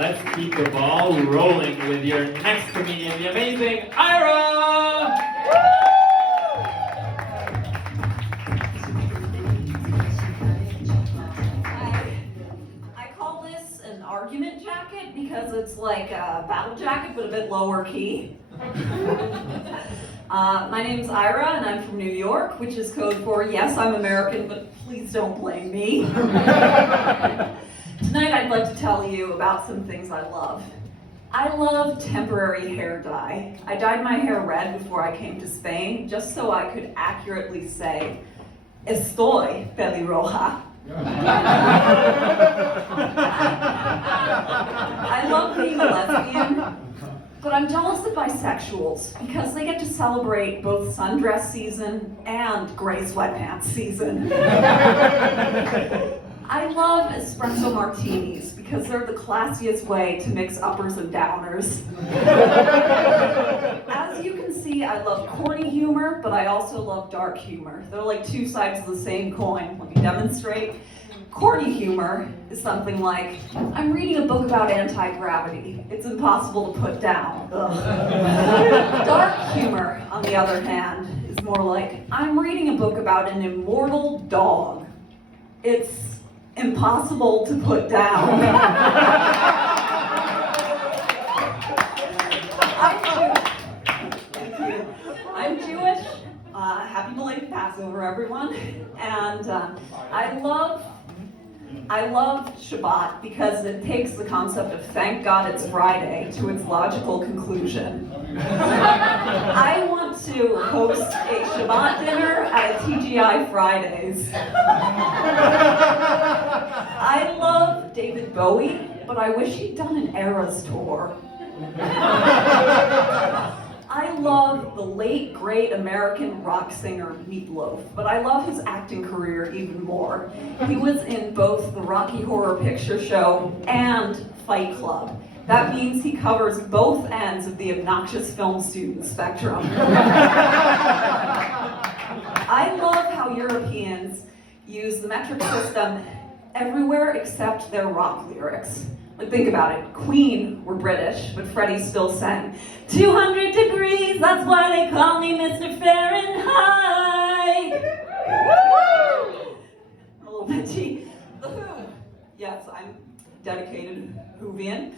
let's keep the ball rolling with your next comedian, the amazing Ira! I call this an argument jacket because it's like a battle jacket but a bit lower key. My name's Ira and I'm from New York, which is code for yes, I'm American, but please don't blame me. Tonight I'd like to tell you about some things I love. I love temporary hair dye. I dyed my hair red before I came to Spain just so I could accurately say, estoy pelirroja. I love being a lesbian, but I'm jealous of bisexuals because they get to celebrate both sundress season and gray sweatpants season. I love espresso martinis because they're the classiest way to mix uppers and downers. As you can see, I love corny humor, but I also love dark humor. They're like two sides of the same coin. Let me demonstrate. Corny humor is something like, I'm reading a book about anti-gravity. It's impossible to put down. Dark humor, on the other hand, is more like, I'm reading a book about an immortal dog. It's impossible to put down. I'm Jewish. Happy belated Passover, everyone. And I love Shabbat because it takes the concept of thank God it's Friday to its logical conclusion. I want to host a Shabbat dinner at TGI Fridays. I love David Bowie, but I wish he'd done an Eras tour. I love the late, great American rock singer Meatloaf, but I love his acting career even more. He was in both the Rocky Horror Picture Show and Fight Club. That means he covers both ends of the obnoxious film student spectrum. I love how Europeans use the metric system everywhere except their rock lyrics. Like, think about it. Queen were British, but Freddie still sang 200 degrees, that's why they call me Mr. Fahrenheit. A little bitchy. The Who. Yes, I'm dedicated Whovian.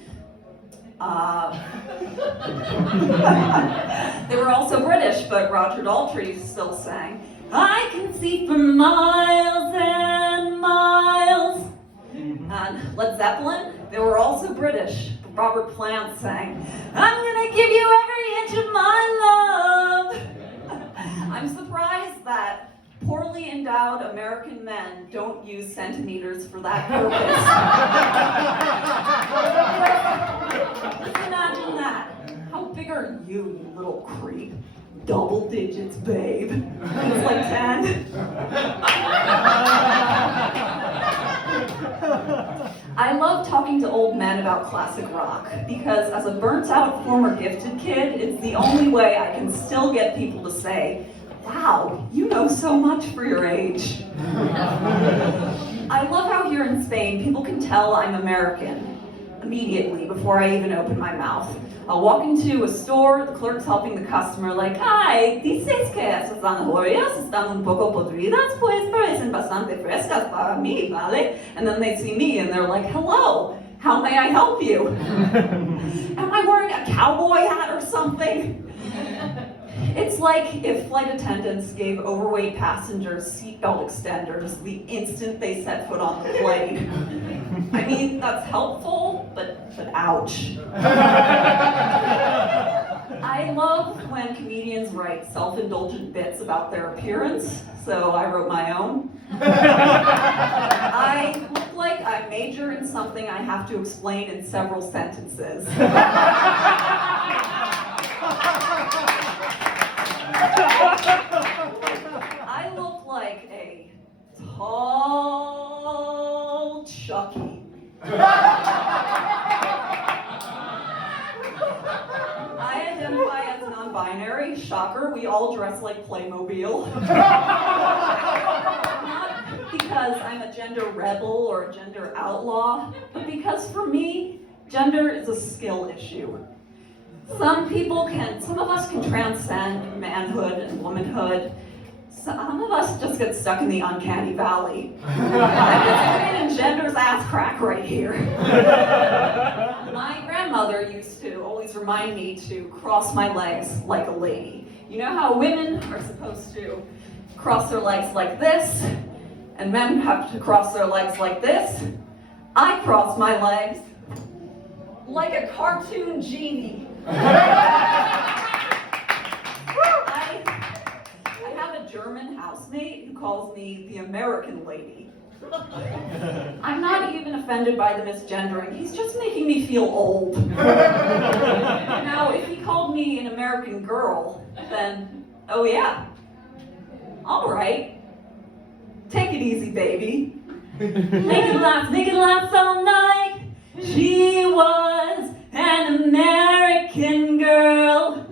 They were also British, but Roger Daltrey still sang, I can see for miles and miles. And Led Zeppelin, they were also British. Robert Plant sang, I'm gonna give you every inch of my love. I'm surprised that poorly endowed American men don't use centimeters for that purpose. Just imagine that. How big are you, you little creep? Double digits, babe. It's like 10. I love talking to old men about classic rock because as a burnt-out former gifted kid, it's the only way I can still get people to say, wow, you know so much for your age. I love how here in Spain, people can tell I'm American immediately before I even open my mouth. I'll walk into a store, the clerk's helping the customer, like, ay, dices que esas zanahorias están un poco podridas, pues parecen bastante frescas para mí, ¿vale? And then they see me and they're like, hello, how may I help you? Am I wearing a cowboy hat or something? It's like if flight attendants gave overweight passengers seatbelt extenders the instant they set foot on the plane. I mean, that's helpful, but ouch. I love when comedians write self-indulgent bits about their appearance, so I wrote my own. I look like I major in something I have to explain in several sentences. I look like a tall Chucky. I identify as non-binary. Shocker, we all dress like Playmobil. Not because I'm a gender rebel or a gender outlaw, but because for me, Gender is a skill issue. Some of us can transcend manhood and womanhood. Some of us just get stuck in the uncanny valley. I'm in gender's ass crack right here. My grandmother used to always remind me to cross my legs like a lady. You know how women are supposed to cross their legs like this, and men have to cross their legs like this? I cross my legs like a cartoon genie. I have a German housemate who calls me the American lady. I'm not even offended by the misgendering. He's just making me feel old. Now, if he called me an American girl, then, oh yeah. All right. Take it easy, baby. Make it last all night. She was an American girl.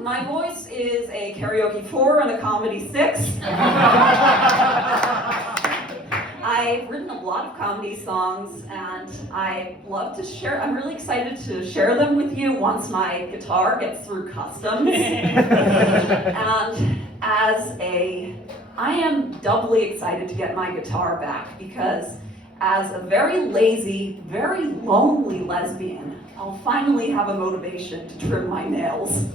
My voice is a karaoke 4 and a comedy 6. I've written a lot of comedy songs, and I love to share. I'm really excited to share them with you once my guitar gets through customs. And I am doubly excited to get my guitar back, because as a very lazy, very lonely lesbian, I'll finally have a motivation to trim my nails.